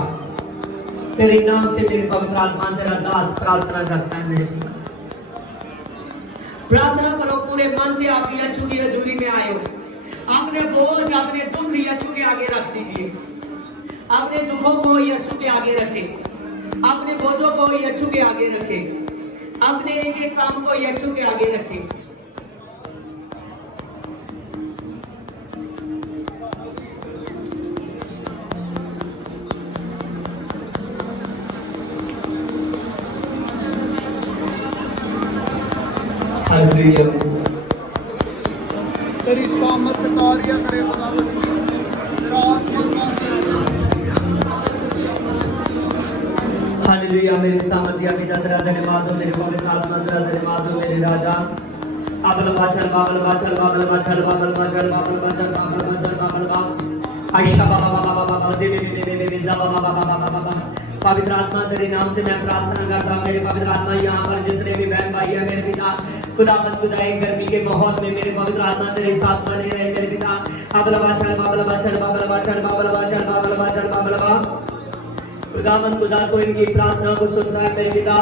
तेरे नाम से मेरे पवित्र आत्मा तेरा दास प्रार्थना करता है। मेरे प्रार्थना करो पूरे मन से। आप यीशु की हजूरी में आए हो, अपने बोझ, अपने दुख यीशु के आगे रख दीजिए। अपने दुखों को यीशु के आगे रखें, अपने बोझों को यीशु के आगे रखें, अपने एक एक काम को यीशु के आगे रखें। हालेलुया। तेरी सामर्थ कार्य करे खुदावन, तेरा आत्मा हालेलुया। मेरे सामर्थ्य पिता तेरा धन्यवाद हो, मेरे पवित्र आत्मा तेरा धन्यवाद हो, मेरे राजा। अबल बाचल बाबल बाचल बाबल बाचल बाबल बाचल बाबल बाचल बाबल बाचल बाबल बा आयशा बाबा बाबा बाबा बाबा दे दे दे दे दे जा बाबा बाबा बाबा बाबा। पवित्र आत्मा तेरे नाम से मैं प्रार्थना करता हूँ, मेरे पवित्र आत्मा यहाँ पर जितने भी बहन भाई है मेरे पिता, खुदावंद खुदा एक गर्मी के माहौल में मेरे पवित्र आत्मा तेरे साथ बने रहे मेरे पिता। अबल बाचल बाबल बाचल बाबल बाचल बाबल बाचल बाबल बाचल बाबल बा। खुदावंद खुदा को इनकी प्रार्थना को सुनता है मेरे पिता।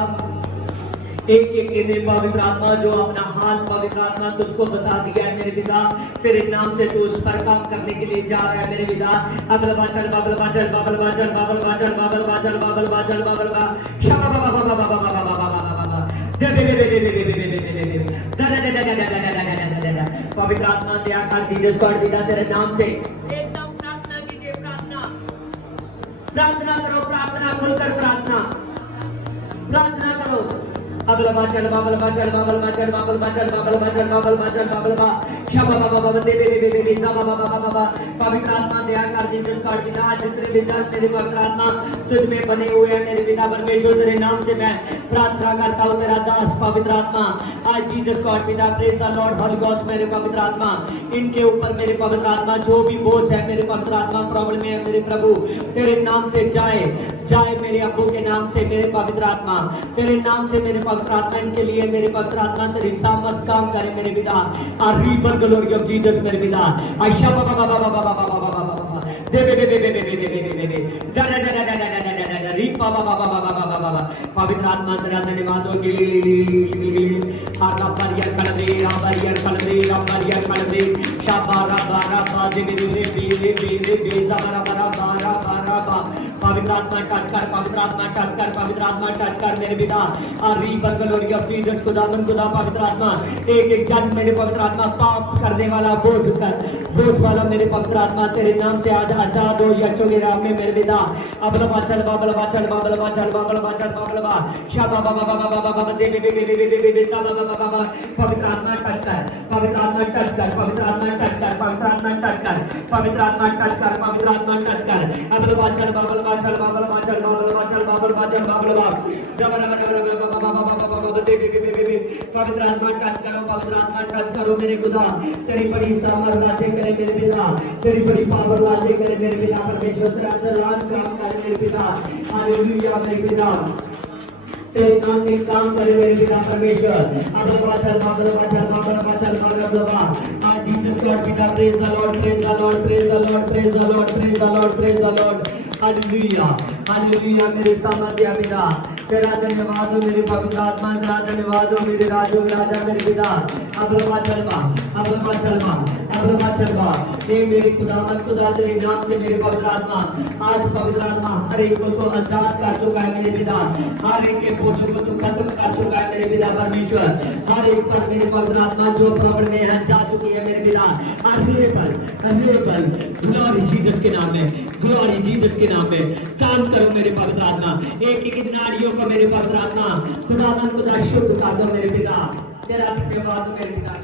एक एक मेरे पवित्र आत्मा जो अपना हाथ पवित्र आत्मा तुझको बता दिया है मेरे पिता, तेरे नाम से तू उस पर काम करने के लिए जा रहा है मेरे पिता। अबल बाचल बाबल बाचल बाबल बाचल बाबल बाचल बाबल बाचल बाबल बाचल बाबल बा शबा बाबा बाबा बाबा बाबा बाबा बाबा दे दे दे दे दे दे दे दे पवित्र आत्मा दया कर जीसस गॉड पिता तेरे नाम से एकदम प्रार्थना कीजिए, प्रार्थना प्रार्थना करो, प्रार्थना खुलकर प्रार्थना करो। अबल बाचल बाबल बाचल बाबल बाचल बाबल बाचल बाबल बाचल बाबल बाचल बाबल बा शबा बाबा बाबा दे दे दे दे दे जा बाबा बाबा बाबा। पवित्र आत्मा दया कर जीसस गॉड पिता, आज जितने विचार मेरे पवित्र आत्मा तुझ में बने हुए हैं मेरे पिता परमेश्वर, तेरे नाम से मैं प्रार्थना करता हूँ। तेरा दास पवित्र आत्मा आज जीसस गॉड पिता, praise the Lord Holi ghost मेरे पवित्र आत्मा, इनके ऊपर मेरे पवित्र आत्मा जो भी बोझ है मेरे पवित्र आत्मा प्रॉब्लम है मेरे प्रभु, तेरे नाम से जाए जाए मेरे अब्बू के नाम से मेरे पवित्र आत्मा, तेरे नाम से मेरे पवित्र आत्मा इनके लिए मेरे पवित्र आत्मा तेरी सामर्थ काम करे मेरे पिता। आरी पर ग्लोरी ऑफ जीसस मेरे पिता। आयशा बाबा बाबा बाबा बाबा बाबा बाबा दे दे दे दे दे दे दे दे दे दा दा दा दा दा दा री बाबा बाबा बाबा बाबा। पवित्र आत्मा तेरा धन्यवाद हो आरा परिया कलबे राबरिया कलबे राबरिया कलबे शाबा राबा राबा दे दे दे दे दे दे दे जाबरा बरा बारा बारा बा। पवित्र आत्मा टच कर, पवित्र आत्मा टच कर, पवित्र आत्मा टच कर मेरे पिता। आरी पर ग्लोरी ऑफ जीसस खुदावन खुदा पवित्र आत्मा एक एक जन मेरे पवित्र आत्मा पाप करने वाला बोझ वाला मेरे पवित्र आत्मा तेरे नाम से आज आजाद हो यीशु के नाम में मेरे पिता। अबल बाचल बाबल बाचल बाबल बाचल बाबल बाचल बाबल बा शाबा बाबा बाबा बाबा बाबा दे दे दे दे दे दे दे बाबा बाबा बाबा। पवित्र आत्मा टच कर, पवित्र आत्मा टच कर, पवित्र आत्मा टच कर, पवित्र आत्मा टच कर, पवित्र आत्मा टच कर, पवित्र आत्मा टच कर। अबल बाचल बाबल बाचल बाबल बाचल बाबल बाचल बाबल बाचल बाबल बा जबरा बाबा बाबा बाबा दे दे दे दे। पवित्र आत्मा टच करो, पवित्र आत्मा टच करो मेरे खुदा, तेरी बड़ी सामर्थ लाजे करे मेरे पिता, तेरी बड़ी पावर लाजे करे मेरे पिता परमेश्वर, तेरा चलान काम करे मेरे पिता। हालेलुया मेरे पिता, तेरे नाम में काम करे मेरे पिता परमेश्वर। अबल बाचल बाबल बाचल बाबल बाचल बाबल बा आज जीसस गॉड पिता, praise the Lord, praise the Lord, praise the Lord, praise the Lord, praise the Lord, praise the Lord. Hallelujah hallelujah मेरे सामर्थ्य पिता, तेरा धन्यवाद हो मेरे पवित्र आत्मा, तेरा धन्यवाद हो मेरे राजो राजा मेरे पिता। अबल बाचल बा अबल बाचल बा अबल बाचल बा हे मेरे खुदावन खुदा, तेरे नाम से मेरे पवित्र आत्मा आज पवित्र आत्मा हर एक को तो आजाद कर चुका है मेरे पिता, हर एक के बोझों को तो खत्म कर चुका है मेरे पिता परमेश्वर। हर एक पर मेरे पवित्र आत्मा जो प्रॉब्लम में है जा चुकी है मेरे पिता। अवेलेबल ग्लोरी जीसस के नाम में, ग्लोरी जीसस के नाम में काम करो मेरे पवित्र आत्मा। एक एक नारियों को मेरे पवित्र आत्मा खुदावन खुदा शुद्ध कर दो मेरे पिता, तेरा धन्यवाद मेरे पिता।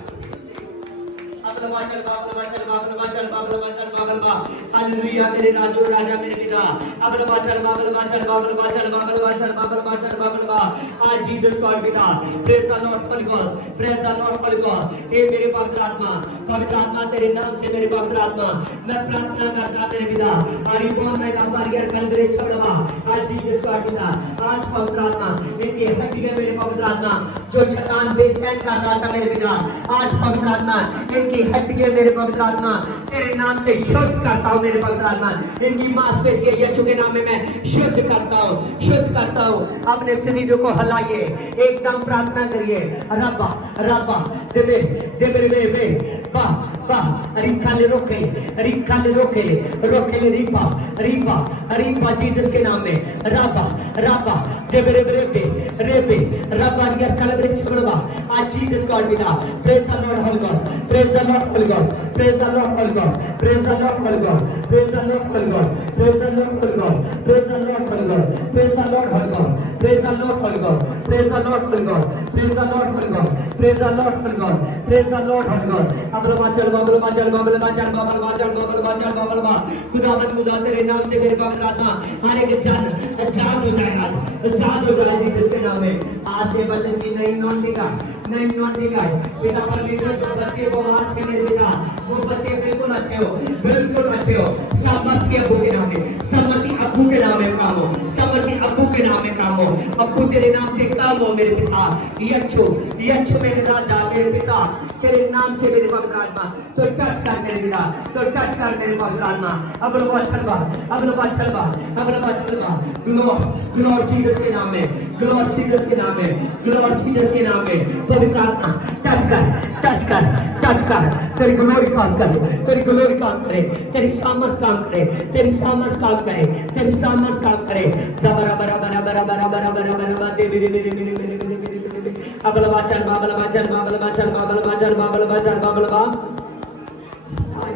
अबल बाचल बाबल बाचल बाबल बाचल बाबल बाचल बाबल बा हालेलुया मेरे राजो राजा मेरे पिता। अबल बाचल बाबल बाचल बाबल बाचल बाबल बाचल बाबल बाचल बाबल बा आज जीसस गॉड पिता, praise the Lord holy God, praise the Lord holy God. हे मेरे पवित्र आत्मा तेरे नाम से मेरे पवित्र आत्मा मैं प्रार्थना करता तेरे पिता। हरि बोल मैं लाभारियर कलबरे छबड़वा आज जीसस गॉड पिता, आज पवित्र आत्मा इनकी हड्डी है मेरे पवित्र आत्मा जो शैतान बेचैन कर रहा था मेरे पिता, आज पवित्र आत्मा इनकी हड्डियां मेरे पवित्र आत्मा तेरे नाम से शुद्ध करता हूँ मेरे पवित्र आत्मा। इनकी मांसपेशियां यीशु के नाम में मैं शुद्ध करता हूँ। अपने शरीरों को हलाइए, एकदम प्रार्थना करिए। रब्बा रब्बा देवे देवे वे बा बा रिकाले रोके रिपा जीसस के नाम में। रब्बा रब्बा देवे रेबे रब्बा यार कलबरे छबड़वा आज जीसस गॉड पिता, praise the Lord holy God, praise the Lord holy God. Praise the Lord for God. Praise the Lord for God. Praise the Lord for God. Praise the Lord for God. Praise the Lord for God. Praise the Lord for God. Praise the Lord for God. Praise the Lord for God. Praise the Lord for God. Praise the Lord for God. Praise the Lord for God. खुदावंद खुदा तेरे नाम से मेरे पवित्र आत्मा हर एक जन आजाद हो जाए, आज आजाद हो जाए जिसके नाम में आज से वचन की नई नौटिका पिता परमेश्वर जो बच्चे को हाथ के मेरे पिता वो बच्चे बिल्कुल अच्छे हो समर्थी अब्बू के नाम में, समर्थी अब्बू के नाम में काम हो, समर्थी अब्बू के नाम में काम हो, अब्बू तेरे नाम से काम हो मेरे पिता। यच्छो मेरे राजा मेरे पिता तेरे नाम से मेरे पवित्र आत्मा तो टच कर मेरे पिता, तो टच कर मेरे पवित्र आत्मा। अब लो चलवा ग्लोर जीसस के नाम में, ग्लोर जीसस के नाम में, ग्लोर जीसस के नाम में पवित्र आत्मा टच कर तेरी ग्लोरी काम करे, तेरी ग्लोरी काम करे, तेरी सामर्थ काम करे, तेरी सामर्थ काम करे, तेरी सामर्थ काम करे। जबरा बरा बरा बरा बरा बरा बरा बरा दे मेरे अबलवा चल बाबलवा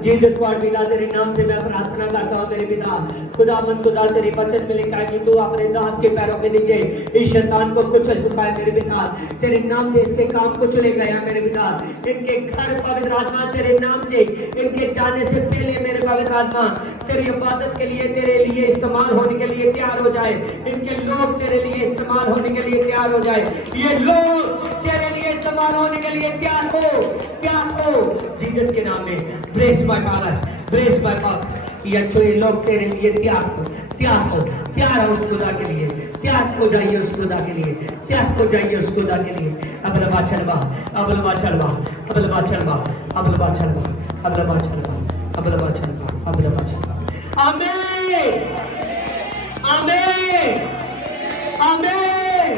जीसस गॉड पिता तेरे नाम से मैं प्रार्थना करता हूँ मेरे पिता। खुदावंद खुदा तेरे वचन में लिखा है कि तू अपने दास के पैरों के नीचे इस शैतान को कुचल चुका है मेरे पिता। तेरे नाम से इसके काम कुचले गए हैं मेरे पिता। इनके घर पवित्र आत्मा तेरे नाम से इनके जाने से पहले मेरे पवित्र आत्मा तेरी इबादत के लिए, तेरे लिए इस्तेमाल होने के लिए तैयार हो जाए। इनके लोग तेरे लिए इस्तेमाल होने के लिए तैयार हो जाए। ये लोग तेरे लिए इस्तेमाल होने के लिए तैयार हो जीसस के नाम में। Brace by power, brace by power. ये लोग तेरे लिए तैयार हो उस खुदा के लिए, तैयार हो जाइए उस खुदा के लिए, तैयार हो जाइए उस खुदा के लिए। अबलवा चलवा आमीन आमीन आमीन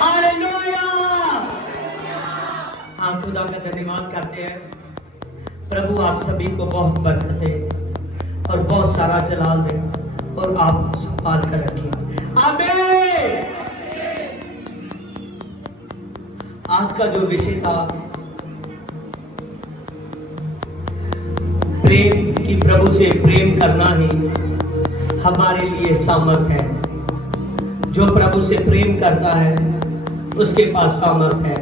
हालेलुया। हाँ खुदा का धन्यवाद करते हैं। प्रभु आप सभी को बहुत बरकत दे और बहुत सारा जलाल दे और आप संभाल कर रखिए। आमीन। आज का जो विषय था प्रेम की, प्रभु से प्रेम करना ही हमारे लिए सामर्थ है। जो प्रभु से प्रेम करता है उसके पास सामर्थ है।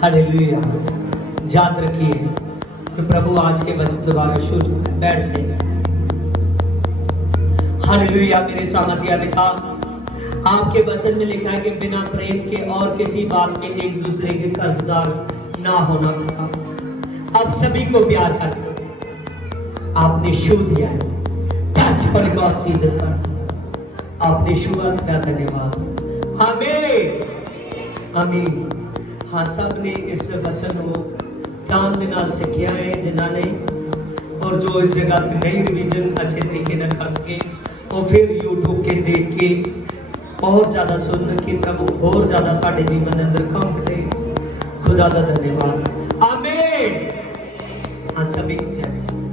हालेलुया। याद रखिए कि प्रभु आज के वचन द्वारा शुद्ध पैर से हालेलुया मेरे सामर्थिया लिखा। आपके वचन में लिखा है कि बिना प्रेम के और किसी बात के एक दूसरे के कर्जदार ना होना था। आप सभी को प्यार करते आपने छू दिया है। टच फॉर गॉड जीसस का आपने छुआ दिया। धन्यवाद। आमीन आमीन। हाँ सब ने इस वचन को ध्यान के नाल सीखिया है जिन्होंने, और जो इस जगह नई रिवीजन अच्छे तरीके से कर सके और फिर यूट्यूब के देख के और ज्यादा सुन के प्रभु और ज्यादा ਤੁਹਾਡੇ जीवन के अंदर काम करे। खुदा का धन्यवाद। आमीन। हाँ सभी को जय।